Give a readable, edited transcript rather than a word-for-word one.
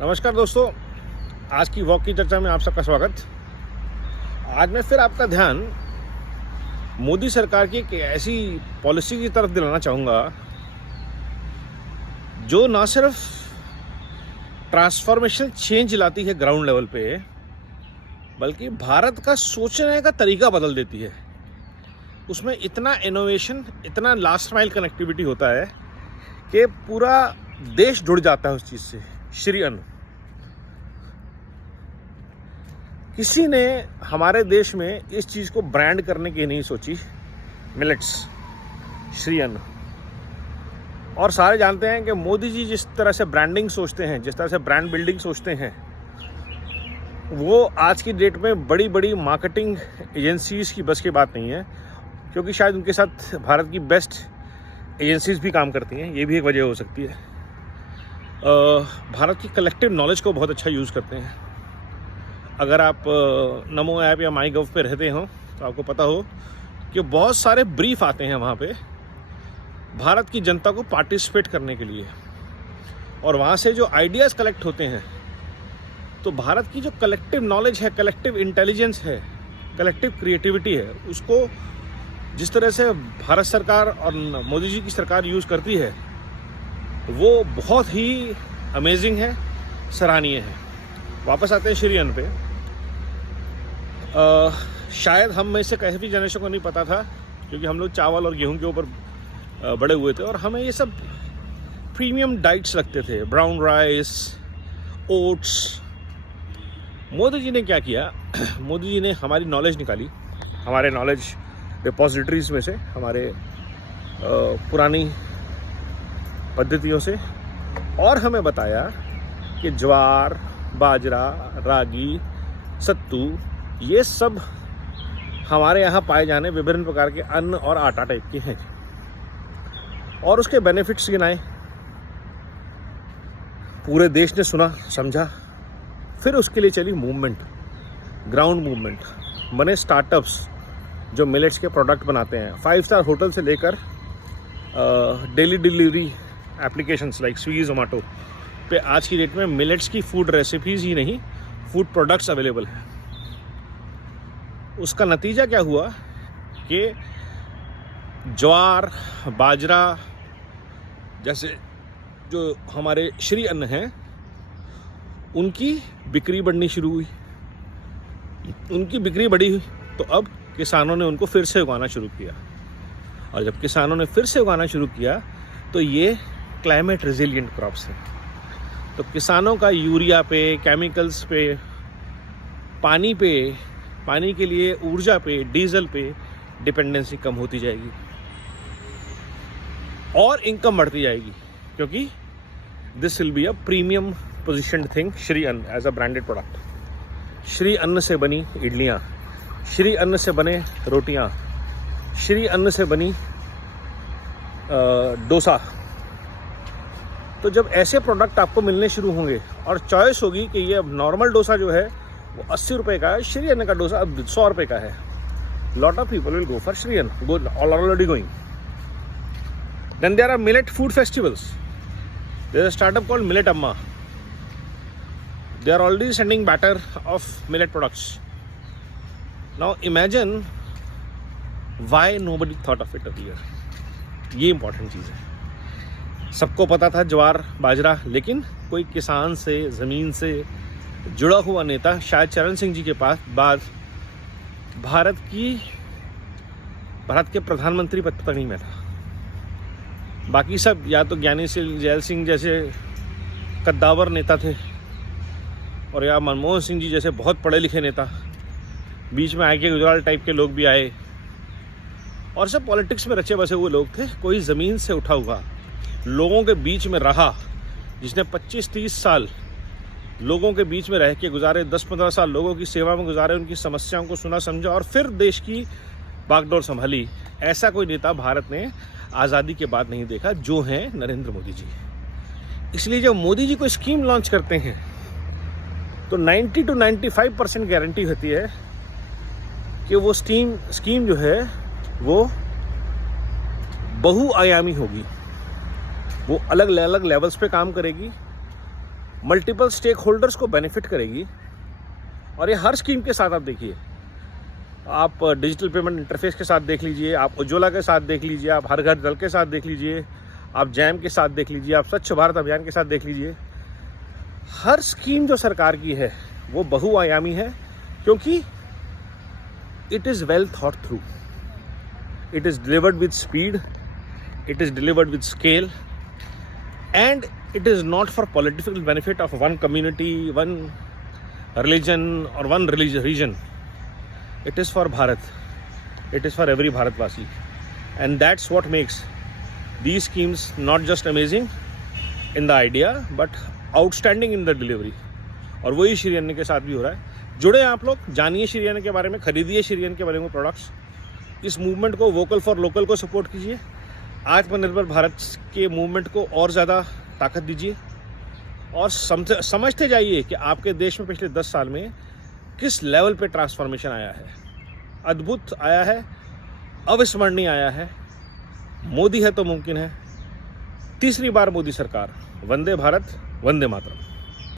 नमस्कार दोस्तों, आज की वॉक की चर्चा में आप सबका स्वागत। आज मैं फिर आपका ध्यान मोदी सरकार की एक ऐसी पॉलिसी की तरफ दिलाना चाहूँगा जो ना सिर्फ ट्रांसफॉर्मेशन चेंज लाती है ग्राउंड लेवल पे, बल्कि भारत का सोचने का तरीका बदल देती है। उसमें इतना इनोवेशन, इतना लास्ट माइल कनेक्टिविटी होता है कि पूरा देश जुड़ जाता है उस चीज़ से। श्री अन्न, किसी ने हमारे देश में इस चीज़ को ब्रांड करने की नहीं सोची, मिलेट्स, श्री अन्न। और सारे जानते हैं कि मोदी जी जिस तरह से ब्रांडिंग सोचते हैं, जिस तरह से ब्रांड बिल्डिंग सोचते हैं, वो आज की डेट में बड़ी बड़ी मार्केटिंग एजेंसीज की बस की बात नहीं है, क्योंकि शायद उनके साथ भारत की बेस्ट एजेंसीज भी काम करती हैं। ये भी एक वजह हो सकती है। भारत की कलेक्टिव नॉलेज को बहुत अच्छा यूज़ करते हैं। अगर आप नमो ऐप या माई गव पे रहते हो तो आपको पता हो कि बहुत सारे ब्रीफ आते हैं वहाँ पे भारत की जनता को पार्टिसिपेट करने के लिए, और वहाँ से जो आइडियाज़ कलेक्ट होते हैं, तो भारत की जो कलेक्टिव नॉलेज है, कलेक्टिव इंटेलिजेंस है, कलेक्टिव क्रिएटिविटी है, उसको जिस तरह से भारत सरकार और मोदी जी की सरकार यूज़ करती है, वो बहुत ही अमेजिंग है, सराहनीय है। वापस आते हैं श्री अन्न पे। शायद हम में से कहीं भी जनरेशन को नहीं पता था, क्योंकि हम लोग चावल और गेहूं के ऊपर बड़े हुए थे, और हमें ये सब प्रीमियम डाइट्स लगते थे, brown rice, oats. Modi ji ने क्या किया? मोदी जी ने हमारी नॉलेज निकाली, हमारे नॉलेज डिपॉजिटरीज में से, हमारे पुरानी पद्धतियों से, और हमें बताया कि ज्वार, बाजरा, रागी, सत्तू, ये सब हमारे यहाँ पाए जाने विभिन्न प्रकार के अन्न और आटा टाइप के हैं, और उसके बेनिफिट्स गिनाए। पूरे देश ने सुना, समझा। फिर उसके लिए चली मूवमेंट, ग्राउंड मूवमेंट। बने स्टार्टअप्स जो मिलेट्स के प्रोडक्ट बनाते हैं, 5 स्टार होटल से लेकर daily delivery applications like Swiggy, Zomato पे आज की डेट में मिलेट्स की फूड रेसिपीज ही नहीं, फूड प्रोडक्ट्स अवेलेबल हैं। उसका नतीजा क्या हुआ कि ज्वार, बाजरा जैसे जो हमारे श्री अन्न हैं, उनकी बिक्री बढ़नी शुरू हुई। उनकी बिक्री बढ़ी तो अब किसानों ने उनको फिर से उगाना शुरू किया, और जब किसानों ने फिर से उगाना शुरू किया तो ये क्लाइमेट रेजिलिएंट क्रॉप्स हैं। तो किसानों का यूरिया पे, केमिकल्स पे, पानी के लिए ऊर्जा पे, डीजल पे डिपेंडेंसी कम होती जाएगी और इनकम बढ़ती जाएगी, क्योंकि this will be a premium positioned thing, Shri Anna as a branded product. Shri Anna से बनी इडलियाँ, श्री अन्न से बने रोटियाँ, श्री अन्न से बनी डोसा। तो जब ऐसे प्रोडक्ट आपको मिलने शुरू होंगे और चॉइस होगी कि ये अब नॉर्मल डोसा जो है वो 80 रुपये का है, श्री अन्न का डोसा अब 100 रुपये का है, lot of people will go for Shri Anna, go already going. Then there are millet food festivals. There is a startup called millet Amma. They are already sending batter of millet products. Now imagine why nobody thought of it earlier. ये important चीज़ है। सबको पता था ज्वार, बाजरा, लेकिन कोई किसान से, ज़मीन से जुड़ा हुआ नेता शायद चरण सिंह जी के पास बाद भारत के प्रधानमंत्री पद तक नहीं मिला। बाकी सब या तो ज्ञानी जैल सिंह जैसे कद्दावर नेता थे, और या मनमोहन सिंह जी जैसे बहुत पढ़े लिखे नेता। बीच में आके गुजराल टाइप के लोग भी आए, और सब पॉलिटिक्स में रचे बसे हुए लोग थे। कोई ज़मीन से उठा हुआ लोगों के बीच में रहा, जिसने 25-30 साल लोगों के बीच में रह के गुजारे, 10-15 साल लोगों की सेवा में गुजारे, उनकी समस्याओं को सुना, समझा, और फिर देश की बागडोर संभाली। ऐसा कोई नेता भारत ने आज़ादी के बाद नहीं देखा, जो हैं नरेंद्र मोदी जी। इसलिए जब मोदी जी कोई स्कीम लॉन्च करते हैं तो 90 to 95% गारंटी होती है कि वो स्कीम जो है वो बहुआयामी होगी, वो अलग अलग लेवल्स पे काम करेगी, मल्टीपल स्टेक होल्डर्स को बेनिफिट करेगी। और ये हर स्कीम के साथ आप देखिए, आप डिजिटल पेमेंट इंटरफेस के साथ देख लीजिए, आप उज्ज्वला के साथ देख लीजिए, आप हर घर जल के साथ देख लीजिए, आप जैम के साथ देख लीजिए, आप स्वच्छ भारत अभियान के साथ देख लीजिए। हर स्कीम जो सरकार की है वो बहुआयामी है, क्योंकि it is well thought through, it is delivered with speed, it is delivered with scale, and it is not for political benefit of one community, one religion or one region. It is for Bharat, it is for every Bharatvasi, and that's what makes these schemes not just amazing in the idea but outstanding in the delivery. और वही श्री अन्न के साथ भी हो रहा है। जुड़े आप लोग, जानिए श्री अन्न के बारे में, खरीदिए श्री अन्न के बारे में प्रोडक्ट्स। इस मूवमेंट को, वोकल फॉर लोकल को सपोर्ट कीजिए। आत्मनिर्भर भारत के मूवमेंट को और ज़्यादा ताकत दीजिए और समझते जाइए कि आपके देश में पिछले 10 साल में किस लेवल पे ट्रांसफॉर्मेशन आया है। अद्भुत आया है, अविस्मरणीय आया है। मोदी है तो मुमकिन है। तीसरी बार मोदी सरकार। वंदे भारत, वंदे मातरम।